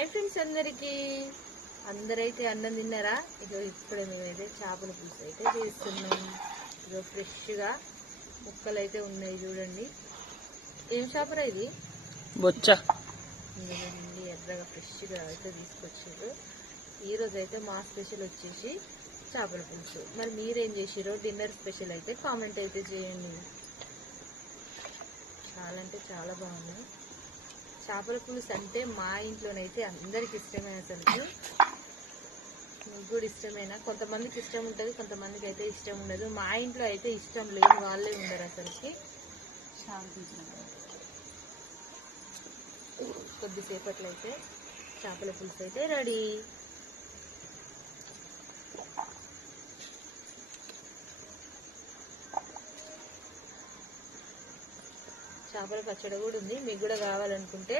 Hi friends అందరైతే అన్నం తిన్నారా? ఇక ఇప్పుడే మేమైతే చేపల పులుసు అయితే చేస్తున్నాం. ఇక ఫ్రెష్గా ముక్కలు అయితే ఉన్నాయి చూడండి. ఏం చేపరా ఇది? బొచ్చ. ఎర్రగా ఫ్రెష్గా అయితే తీసుకొచ్చారు. ఈరోజు అయితే మా స్పెషల్ వచ్చేసి చేపల పులుసు. మరి మీరేం చేసిరో డిన్నర్ స్పెషల్ అయితే కామెంట్ అయితే చేయండి. చాలా అంటే చాలా బాగున్నాయి. చేపల పులుసు అంటే మా ఇంట్లోనైతే అందరికి ఇష్టమే. అసలు మీకు కూడా ఇష్టమేనా? కొంతమందికి ఇష్టం ఉంటుంది, కొంతమందికి అయితే ఇష్టం ఉండదు. మా ఇంట్లో అయితే ఇష్టం లేని వాళ్ళే ఉండరు అసలుకి. కొద్దిసేపట్లో అయితే చేపల పులుసు అయితే రెడీ. చేపల పచ్చడి కూడా ఉంది. మీకు కూడా కావాలనుకుంటే